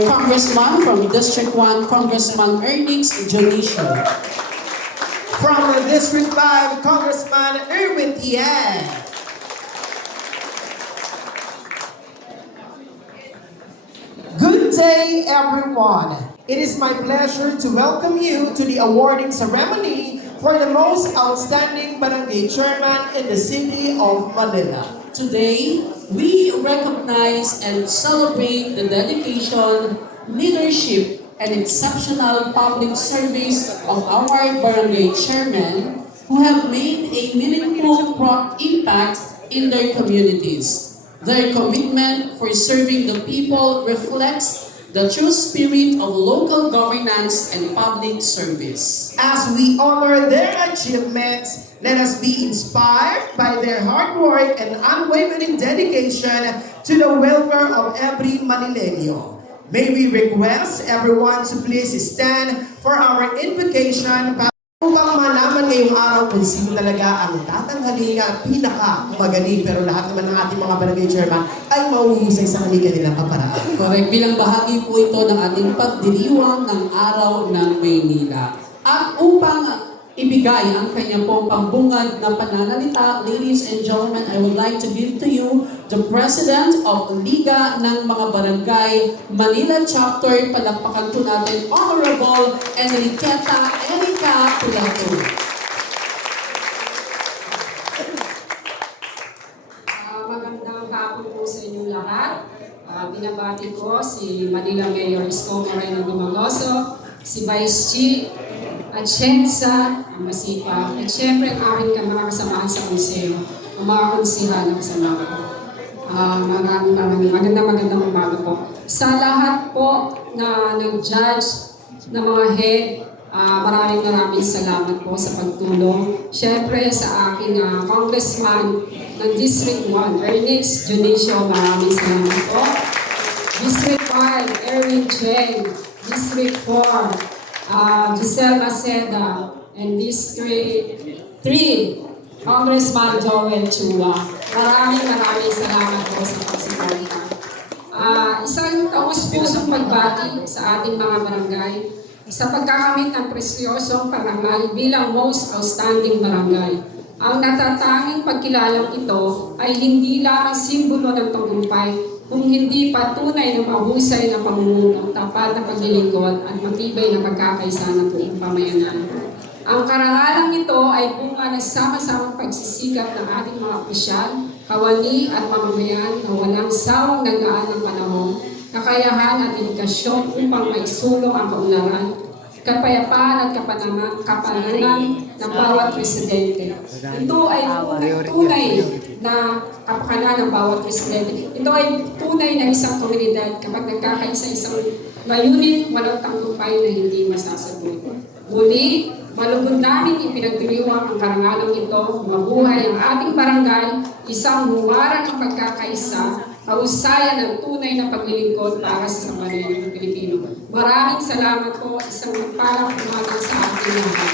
Congressman from District 1, Congressman Ernix Jonicio. From District 5, Congressman Erwin Tian. Good day, everyone. It is my pleasure to welcome you to the awarding ceremony for the most outstanding barangay chairman in the city of Manila. Today, we recognize and celebrate the dedication, leadership, and exceptional public service of our barangay chairmen who have made a meaningful impact in their communities. Their commitment for serving the people reflects the true spirit of local governance and public service. As we honor their achievements, let us be inspired by their hard work and unwavering dedication to the welfare of every Manileño. May we request everyone to please stand for our invocation para upang malaman ngayong araw kung sino talaga ang tatanghalin at pinaka-magaling, pero lahat naman ng ating mga barangay chairman ay mauhusay sa kanilang kaparaan. Correct. Bilang bahagi po ito ng ating pagdiriwang ng Araw ng Maynila. At upang ibigay ang kanya pong pambungad na pananalita, ladies and gentlemen, I would like to give to you the President of Liga ng mga Barangay Manila Chapter. Palakpakan po natin, Honorable Enriqueta Erica Plato. Magandang hapon po sa inyong lahat. Binabati ko si Manila Mayor Isko Moreno Dumagoso, si Vice Chief, at Shensa, ang masipag, at syempre ang aking mga kasamahan sa konseyo, ang mga konsihan na kasama ko. Magandang umaga po. Sa lahat po na nag-judge na mga head, maraming salamat po sa pagtulong. Syempre sa aking congressman ng District 1, Ernix Jonicio, maraming salamat po. District 5, Erwin Chen, District 4, Giselle Maceda, and District 3, Congressman Joel Chua. Maraming salamat po sa pagsuporta. Isang taus-pusong pagbati sa ating mga barangay sa pagkakamit ng presyosong parangal bilang most outstanding barangay. Ang natatanging pagkilalang ito ay hindi lamang simbolo ng tagumpay, kung hindi patunay ng mahusay na pamumuno, tapat na paglilingkod at matibay na pagkakaisa ng buong pamayanan. Ang karangalang ito ay bunga ng sama-samang pagsisikap ng ating mga opisyal, kawani at mamamayan na walang sawang nagaan ng panahon, kakayahan at dedikasyon upang maisulong ang kaunlaran, kapayapaan at kapananan ng bawat residente. Ito ay tunay na kapakanan ng bawat residente. Ito ay tunay na isang komunidad kapag nagkakaisa isang layunin, walang tagumpay na hindi masasagot. Muli, malugod namin ipinagdiriwang ang karangalang ito, mabuhay ang ating barangay, isang huwaran ng pagkakaisa, kahusayan ng tunay na paglilingkod para sa sambayan ng Pilipino. Maraming salamat po, isang magpalang umaga sa ating lahat.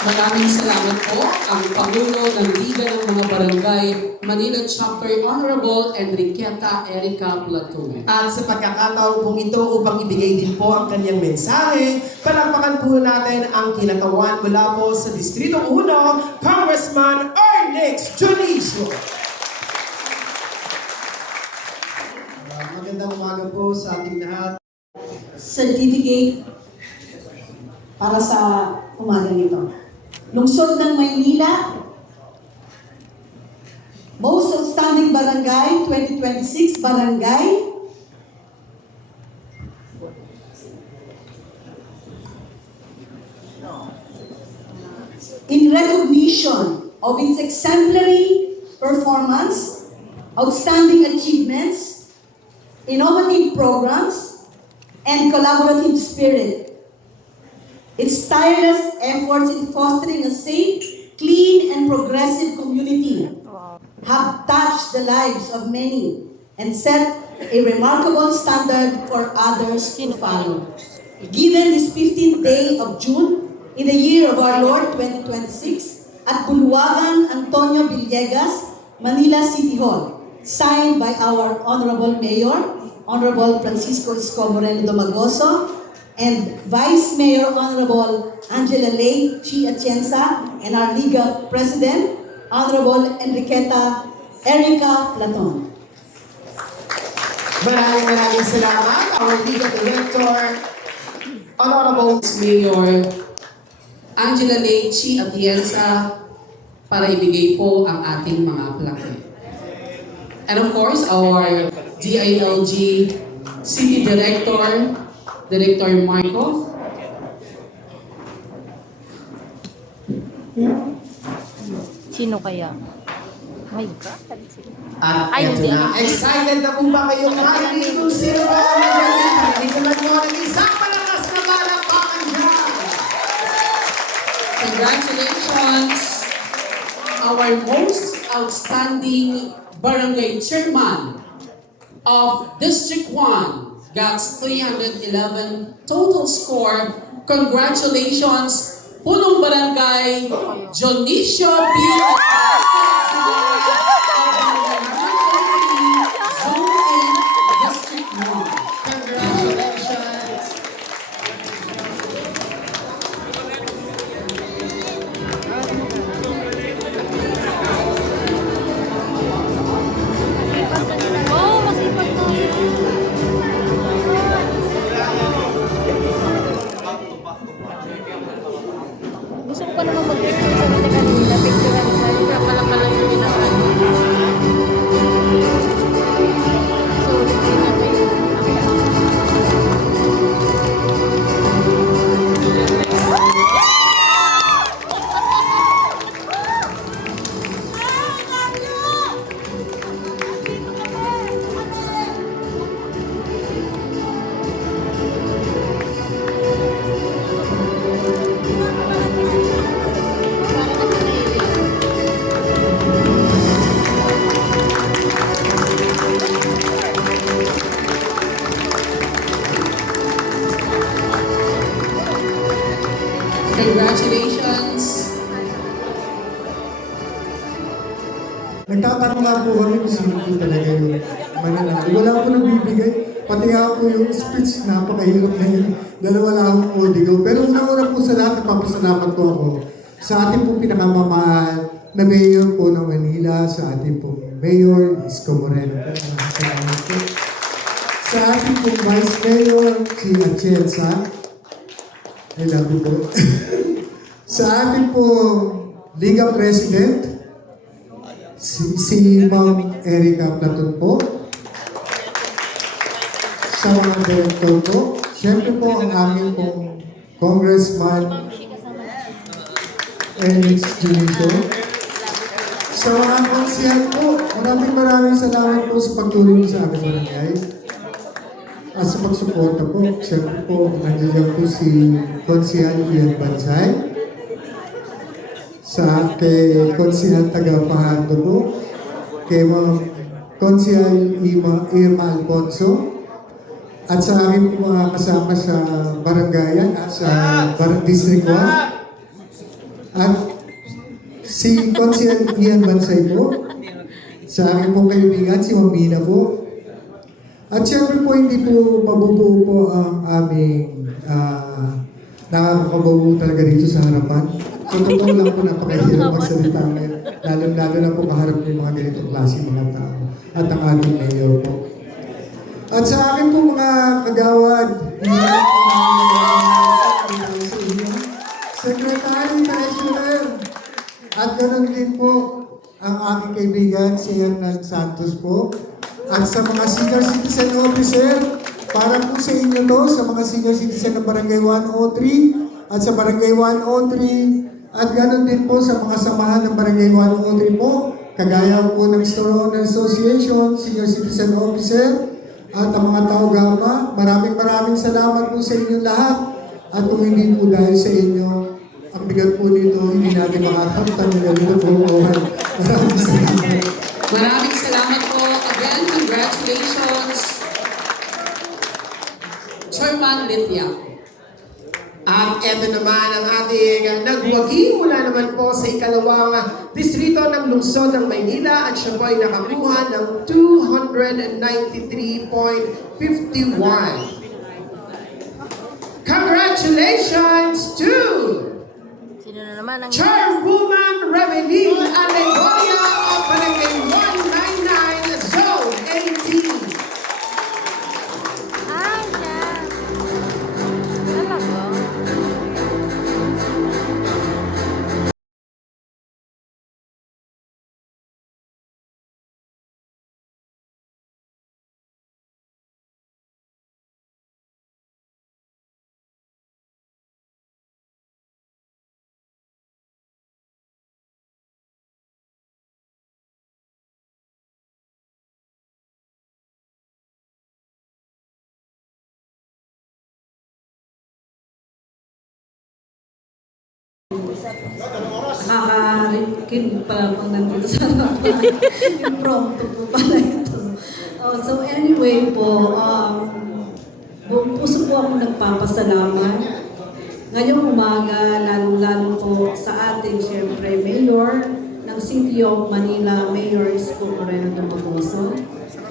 Maraming salamat po ang Pangulo ng Liga ng mga Barangay Manila Chapter, Honorable Enriqueta Erica Plato. At sa pagkakataon pong ito upang ibigay din po ang kanyang mensahe, palakpakan po natin ang kinatawan mula po sa Distrito 1, Congressman Ernix Jonicio. Magandang umaga po sa ating lahat. Certificate para sa umaga nito. Lungsod ng Maynila, Most Outstanding Barangay 2026 Barangay, in recognition of its exemplary performance, outstanding achievements, innovative programs, and collaborative spirit. Its tireless efforts in fostering a safe, clean, and progressive community have touched the lives of many and set a remarkable standard for others to follow. Given this 15th day of June in the year of our Lord 2026 at Bulwagan Antonio Villegas, Manila City Hall, signed by our Honorable Mayor, Honorable Francisco Esco Moreno Domagoso, and Vice Mayor Honorable Angela Lay Chi Atienza, and our Liga President, Honorable Enriqueta Erica Platon. Maraming salamat, our Liga Director, Honorable Mayor Angela Lay Chi Atienza para ibigay po ang ating mga plaque. And of course, our DILG City Director, Director Marco. Sino kaya? My God. At Ay, eto hindi. na, excited na po ba kayong marinig kung sino ba ang magaling? Hindi naman mo ng isang malakas na palakpakan dyan! Congratulations, our most outstanding barangay chairman of District 1, got 311 total score. Congratulations, Punong Barangay Dionisio P. Zone 8, District 1. Congratulations! Oo, masipag na yun. Gusto ko pa naman mag-picture sa mga kanina. Picture ang sa kaya pala yung ginapan. So, hindi na kayo. Congratulations. Nagtatanong nga po kami kung sino po talaga yung mananalo. Wala po nabibigay. Pati nga po yung speech, napakahirap na yun. Dalawa lang akong audio. Pero una-una po sa lahat, nagpapasalamat po ako sa ating po pinakamamahal na mayor po ng Manila, sa ating po mayor, Isko Moreno po. Maraming salamat po. Sa ating po vice mayor, si Atienza. I love you po. Sa ating po Liga President, si Ma'am Erica Platon po. Sa mga director po, siyempre po ang aming pong Congressman Alex Junicio. Sa mga konsyal po, maraming salamat po sa pagtulong sa aming barangay. At sa pagsuporta po, siyempre po, nandiyan po si Konsihal Ian Bansay. Sa kay Konsihal Tagapahando po, kay Ma'am Konsihal Irma Alfonso, at sa aking po mga kasama sa barangayan, sa District 1, at si Konsihal Ian Bansay po, sa aking po kaibigan, si Ma'am Mina po. At siyempre po, hindi po mabubuo po ang aming nakakababuo talaga dito sa harapan. So, totoo lang po, napakahirap magsalita ngayon. Lalo na po kaharap ng mga ganitong klase mga tao. At ang ating mayor po. At sa akin po mga kagawad, Secretary Treasurer, at ganoon din po ang aking kaibigan, si Hernan Santos po. At sa mga senior citizen officer, para po sa inyo to, sa mga senior citizen ng Barangay 103 at sa Barangay 103, at ganoon din po sa mga samahan ng Barangay 103 po, kagaya po ng Store Owner Association, senior citizen officer, at ang mga tao gama. Maraming salamat po sa inyo lahat. At kung hindi po dahil sa inyo, ang bigat po dito, hindi natin makakamtan nila dito po. Maraming salamat. Maraming salamat po. Again, congratulations, Chairman Litya. At eto naman ang ating nagwagi mula naman po sa ikalawang distrito ng lungsod ng Maynila at siya po ay nakakuha ng 293.51. Congratulations to Sino na naman ang... Chairwoman Reveline Alegoria of Barangay 199 Zone 18. Ay, siya. Talaga? Nakakarikin pala pag nandito sa harapan. Impromptu po pala ito. So anyway po, buong puso po ako nagpapasalamat. Ngayong umaga, lalong-lalo po sa ating, siyempre, Mayor ng City of Manila, Mayor Isko Moreno Dumagoso.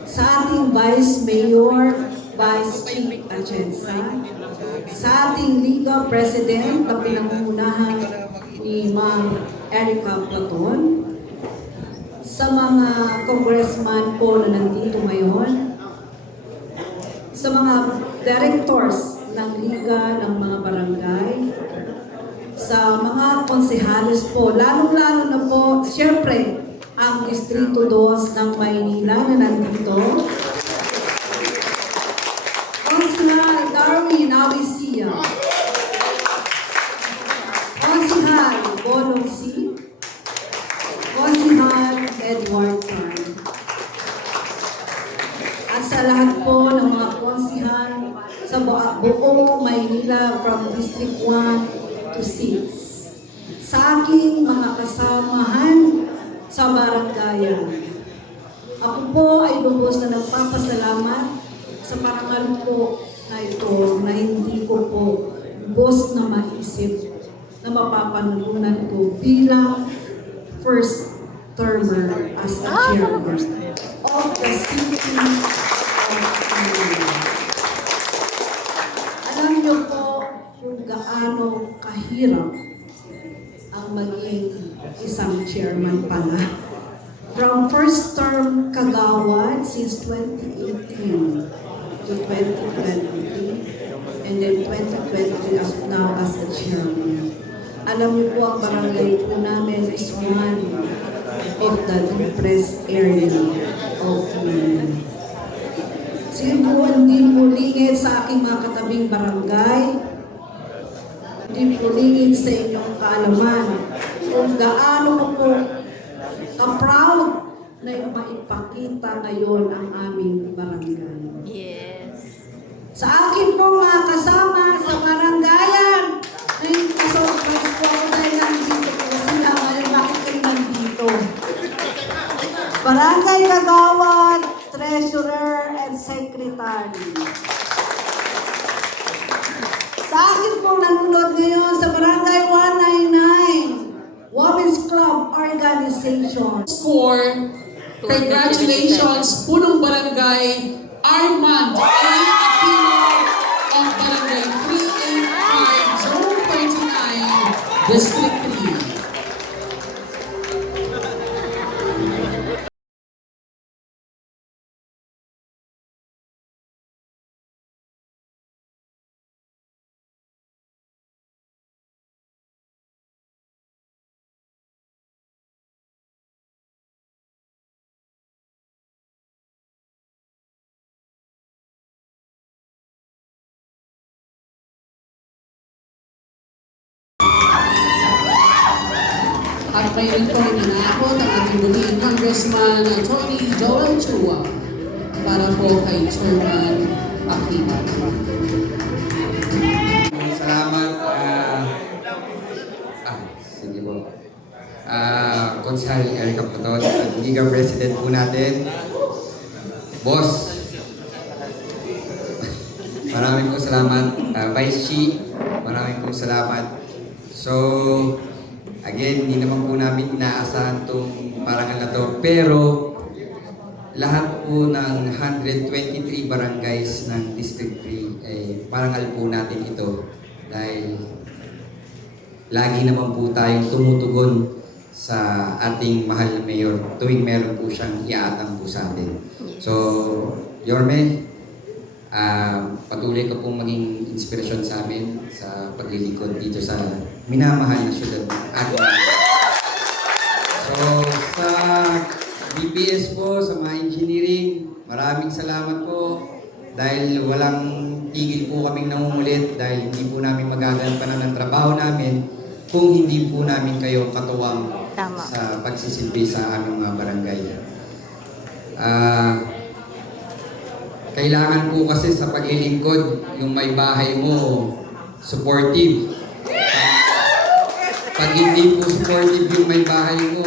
Sa ating Vice Mayor, Vice Chief Atienza. Sa ating Liga President na pinangungunahan ni Ma'am Erica Platon, sa mga congressman po na nandito ngayon, sa mga directors ng Liga ng mga barangay, sa mga konsehalis po, lalong-lalo na po, siyempre, ang Distrito 2 ng Maynila na nandito, Konsehal Darwin Avisia, Konsehal Bolong C, Konsehal Edward Tan. At sa lahat po ng mga konsehal sa buong Maynila from District 1 to 6. Sa aking mga kasamahan sa barangayan. Ako po ay lubos na nagpapasalamat sa parangal po na ito na hindi ko po lubos na maisip na mapapanalunan ko bilang first termer as a chairman of the City of Manila. Alam niyo po kung gaano kahirap ang maging isang chairman pala. From first term kagawad since 2018 to 2023 and then 2023 as now as a chairman. Alam niyo po ang barangay po namin is one of the depressed area of Manila. Sige po, hindi po lingid sa aking mga katabing barangay, hindi po lingid sa inyong kaalaman kung gaano ko po ka-proud na maipakita ngayon ang aming barangay. Yes. Sa akin po mga kasama sa barangayan, ngayon kasurprise po ako dahil nandito po sila ngayon. Bakit kayo nandito? Barangay Kagawad, Treasurer, and Secretary. Sa akin po nanonood ngayon sa Barangay 199, Women's Club Organization. Score, congratulations, Punong Barangay Armand A. Aquino of Barangay 385, Zone 39, District 3. At ngayon po ay manakot ang ating muling Congressman Atty. Joel Chua para po kay Chairman Aquino. Salamat. Sige po. Konsehal Erica Platon, Liga President po natin. Boss, maraming po salamat. Vice Chief, Maraming po salamat. So, again, hindi naman po namin inaasahan itong parangal na to. Pero, lahat po ng 123 barangays ng District 3, parangal po natin ito. Dahil lagi naman po tayong tumutugon sa ating mahal na mayor tuwing meron po siyang iaatang po sa atin. So, Yorme, patuloy ka pong maging inspirasyon sa amin sa paglilingkod dito sa minamahal na syudad ng ating. So, sa BPS po, sa mga engineering, maraming salamat po dahil walang tigil po kaming namumulit dahil hindi po namin magagampanan ng trabaho namin kung hindi po namin kayo katuwang Tama. sa pagsisilbi sa aming mga barangay. Kailangan po kasi sa paglilingkod, yung may bahay mo, supportive. Pag hindi po supportive yung may bahay mo,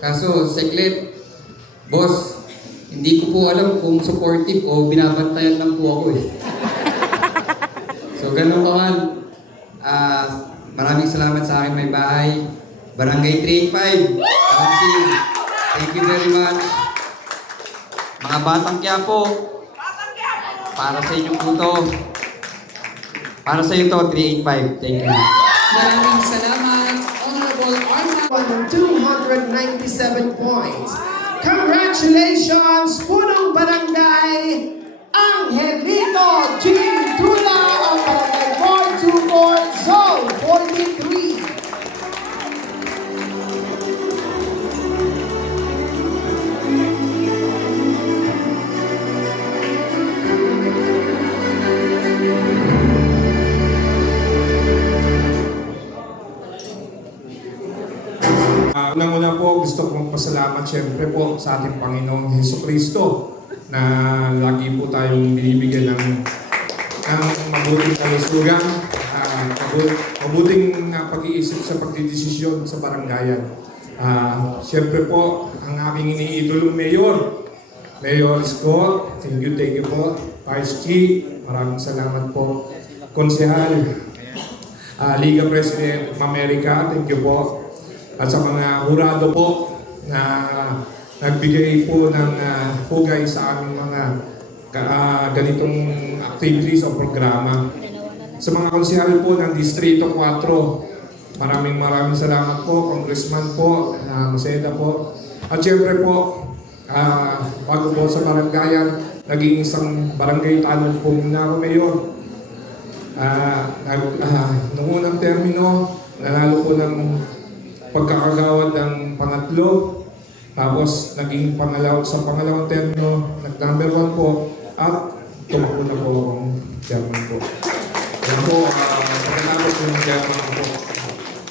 kaso, seklet, boss, hindi ko po alam kung supportive o binabantayan lang po ako eh. So, ganun pa man. Maraming salamat sa akin may bahay. Barangay 385, Council, thank you very much. Mga Batang Quiapo, para sa inyo po to. Para sa iyo to, 385. Thank you. Maraming salamat, Honorable Arman. 297 points. Congratulations, Punong Barangay Angelito G. Dula of Barangay 424, Zone 43. Unang-una po, gusto kong pasalamat siyempre po sa ating Panginoong Hesus Kristo na lagi po tayong binibigyan ng mabuting kalusugan, mabuting pag-iisip sa pagdidesisyon sa barangayan. Siyempre po, ang aking iniidolong Mayor Scott, thank you po. Vice Chief, maraming salamat po. Konsehal, Liga President America, thank you po. At sa mga hurado po na nagbigay po ng hugay sa aming mga ganitong activities o programa. Sa mga konsehal po ng Distrito 4, maraming salamat po, Congressman po, Maceda po. At syempre po, bago po sa barangayan, naging isang barangay tanong po na ako ngayon. Noong unang termino, nanalo po ng pagkakagawad ng pangatlo, tapos naging sa pangalawang termino, nag-number 1 po, at tumakbo na po akong chairman po. Yan po, pagkatapos ng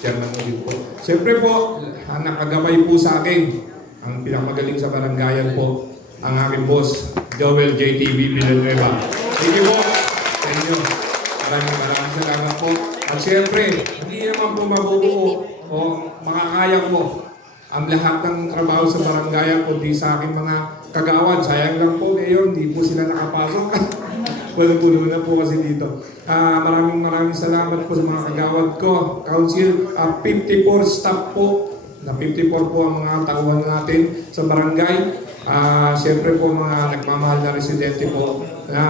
chairman ulit po. Siyempre po, nakagabay po sa akin, ang pinakamagaling sa barangayan po, ang aking boss, Joel JTV Villanueva. Thank you po sa inyo. Maraming salamat po. At siyempre, hindi naman po mabubuo o makakaya po ang lahat ng trabaho sa barangayan kundi sa aking mga kagawad. Sayang lang po ngayon, hindi po sila nakapasok. Walang na po kasi dito. Maraming salamat po sa mga kagawad ko. Council, 54 staff po. Na 54 po ang mga tauhan natin sa barangay. Siyempre po mga nagmamahal na residente po na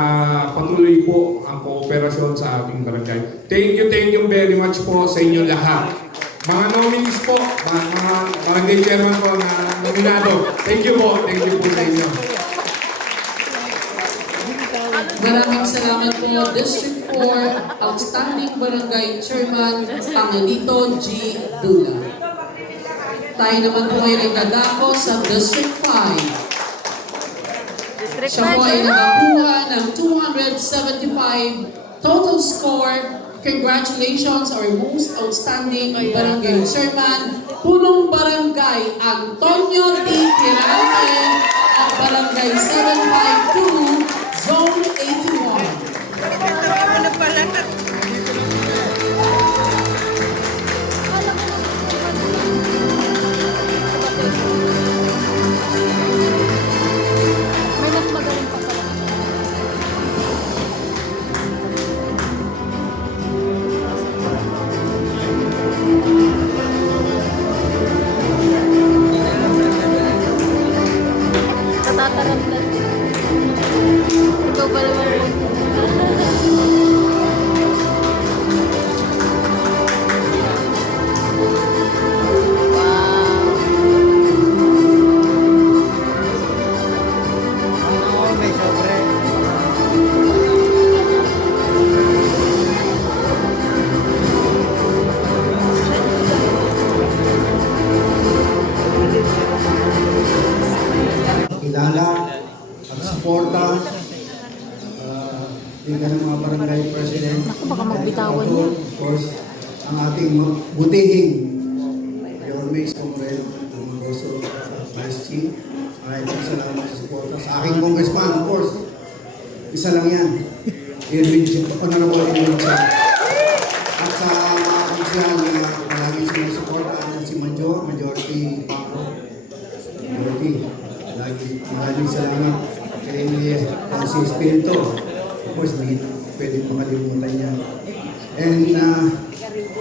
patuloy po ang kooperasyon sa ating barangay. Thank you very much po sa inyo lahat. Mga nominees po, mga barangay chairman po na nominado. Thank you po sa inyo. Maraming salamat po, District 4, Outstanding Barangay Chairman, Angelito G. Dula. Tayo naman po ngayon ay dadako sa District 5. Siya po ay nakakuha ng 275 total score. Congratulations, our most outstanding barangay chairman, Punong Barangay Antonio D. Quirante at Barangay 752, Zone 81. May mas magaling pa pala. barangay president. Naku, baka magbitawan And yan. of course, ang ating butihing Yorme Comrade, ang also Vice Chief. Maraming salamat sa suporta. Sa aking congressman, of course, isa lang yan. Honorable Edwin Siya. At sa mga konsyal na palagi sinusuporta, si Majority Paco. Majority. Maraming salamat kay si Espiritu. Of course, hindi pwede makalimutan niya. And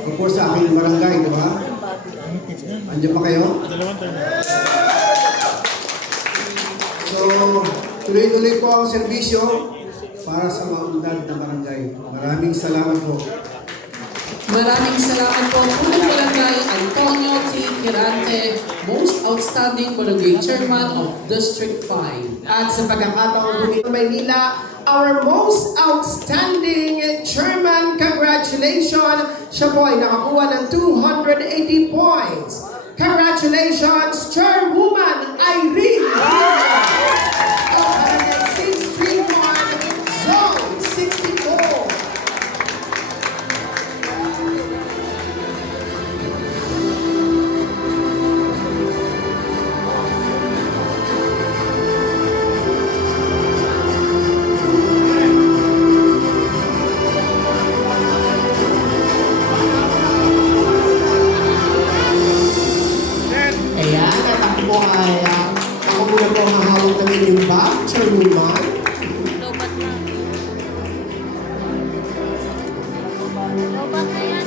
of course, sa aking barangay, di ba? Andiyan pa kayo? So, tuloy-tuloy po ang serbisyo para sa maunlad na barangay. Maraming salamat po. Maraming salamat po Punong Barangay Antonio T. Quirante, Most Outstanding Barangay Chairman of District 5. At sa pagkakataong bumili Maynila, our most outstanding chairman, congratulations! Siya po ay nakakuha ng 280 points. Congratulations, Chairwoman Irene Villa of Barangay 631, Zone 64. Ayan, at ako po ay, ako muna po ang mahawag ng inyong bag, Chairwoman. Lobat na. Lobat na yan.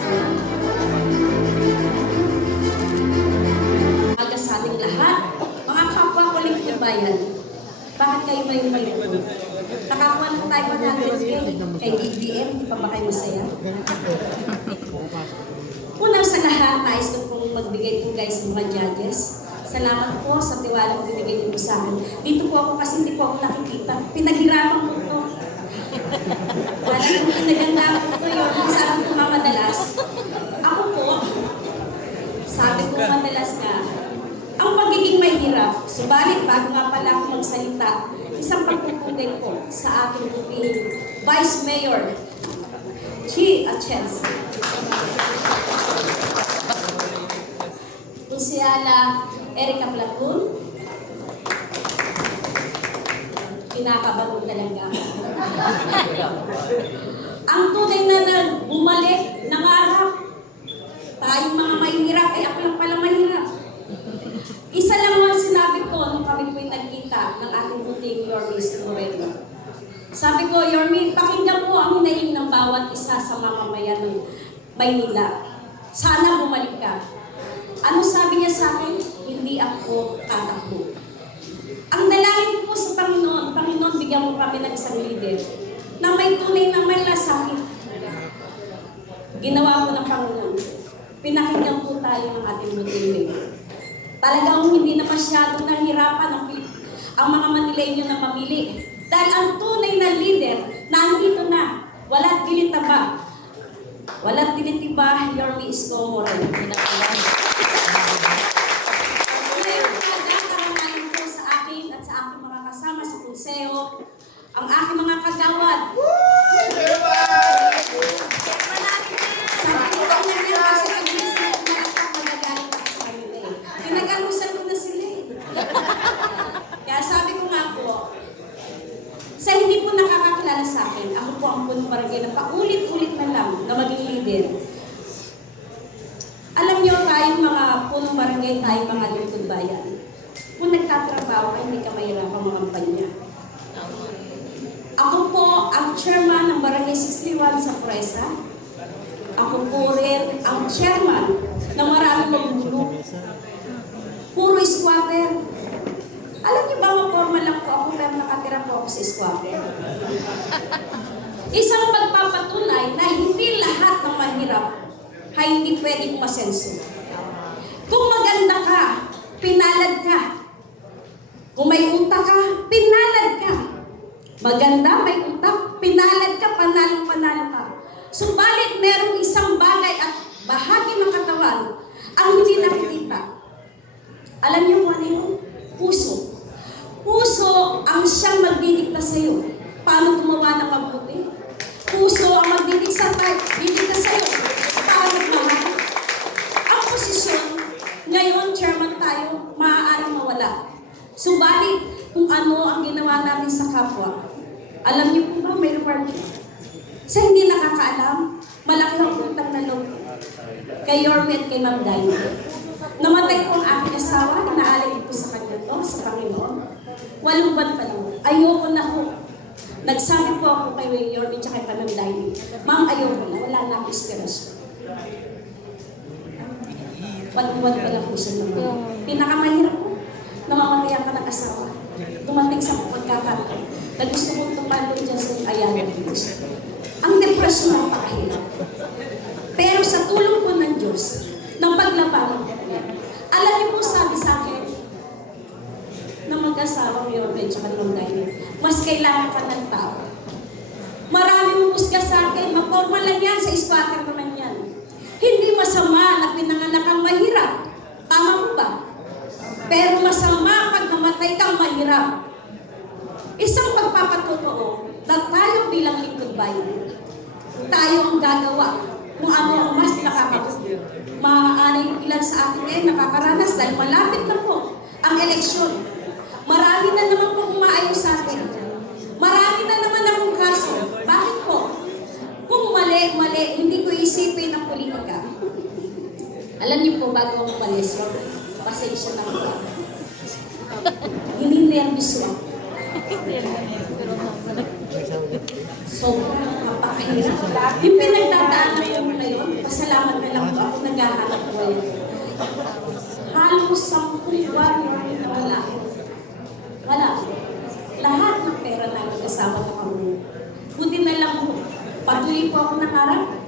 Aga sa ating lahat, mga kapwa ko lingkod bayan, bakit kayo may malungkot? Nakakuha ng tayo 100K kay BBM, di pa ba kayo masaya? Unang sa lahat, nais ko pong magbigay po guys sa mga judges. Salamat po sa tiwalang binigay niyo po sa akin. Dito po ako kasi hindi po ako nakikita. Pinaghirapan po ito. Parang kung pinaganda po ito yun, sabi ko nga madalas, ako po, sabi ko madalas nga, ang pagiging mahirap, subalit bago nga pala ako magsalita, isang pagpupugay po sa aking butihing Vice Mayor, Chi Atienza. Konsyala Erica Platun, kinakabagot talaga ako. Ang tunay na bumalik, nangarap, tayong mga mahirap, ay ako lang pala mahirap. Isa lang ang sinabi ko nung kami po'y nagkita ng ating buting Yorme Moreno. Sabi ko, Yorme, pakinggan mo ang hinaing ng bawat isa sa mamamayan ng Maynila. Sana bumalik ka. Ano sabi niya sa akin? Hindi ako tatakbo. Ang dalangin ko po sa Panginoon, Panginoon, bigyan mo kami ng isang leader na may tunay na may lasakit. Ginawa ko ng Panginoon. Pinakinggan po tayo ng ating buting mayor. Talagang hindi na masyadong nahirapan ang mga Manileño na mamili. Dahil ang tunay na leader, nandito na. Wala't dilitaba. Wala't dilitiba, Yorme Isko Moreno. Ngayon, karangalan ko sa akin at sa aking mga kasama sa konseho, ang aking mga kagawad. Sabi ko lang yan kasi pag-ibig sila kumalakpak, magagalit ako sa kanila eh. Pinag-alusan ko na sila eh. Kaya sabi ko nga po, sa hindi po nakakakilala sa akin, ako po ang punong barangay na paulit-ulit na lang na maging leader. Alam niyo, tayong mga punong barangay, tayong mga lingkod bayan, kung nagtatrabaho ay hindi ka mahirapang mga kampanya. Ako po ang chairman ng Barangay 61 sa Presa. Ako po rin ang chairman ng maraming magbubulok. Puro squatter. Alam niyo ba, maporma lang po ako pero nakatira po ako sa squatter. Isang pagpapatunay na hindi lahat ng mahirap ay hindi pwedeng masenso. Kung maganda ka, pinalad ka. Kung may utak ka, pinalad ka. Maganda, may utak, pinalad ka, panalo ka. Subalit merong isang bagay at bahagi ng katawan ang hindi nakikita. Alam niyo kung ano yun? Puso. Puso ang siyang magdidikta sa'yo. Paano gumawa ng mabuti? Puso minsan tayo, hindi ka sa'yo, paano naman? Ang posisyon, ngayon, chairman tayo, maaaring mawala. Subalit, kung ano ang ginawa natin sa kapwa, alam niyo po ba, may reward. Sa hindi nakakaalam, malaki ang utang na loob kay Yorme at kay Ma'am Dai. Namatay po ang aking asawa, inaalay ko sa kanya to, sa Panginoon. 8 buwan pa lang. Ayoko na ho. Nagsabi po ako kay Yorme at kay Ma'am Dai, Ma'am, ayoko na, wala na akong inspirasyon. 8 buwan pa lang po siya naman. Pinakamahirap po, namamatay ka ng asawa. Dumating sa pagkakataon na gusto kong tumalo dyan sa Ayala Beach. Ang depresyon ang pakahirap. Pero sa tulong po ng Diyos, ng paglabanan ko niya, alam niyo po sabi sa akin, ng mag-asawang Yorme at Ma'am Dai, mas kailangan ka ng tao. Maraming umusga sa akin, maporma lang yan, sa squatter naman yan. Hindi masama na pinanganak kang mahirap. Tama mo ba? Pero masama pag namatay kang mahirap. Isang pagpapatotoo na tayo bilang lingkod bayan, tayo ang gagawa kung ano ang mas nakakabuti. Maaaring ilan sa atin ngayon nakakaranas dahil malapit na po ang eleksyon. Marami na naman po umaayos sa atin. Marami na naman akong kaso. Bakit po? Kung mali, hindi ko isipin ang politika. Alam niyo po, bago ako umalis, pasensya na po. Hindi nervous ako. Sobrang napakahirap. Yung pinagdadaanan ko ngayon, pasalamat na lang po ako naghahanap ko yun. Halos 10 buwan na wala. Wala. Lahat ng pera namin kasama na kami. Buti na lang po. Patuloy po ako nangarap.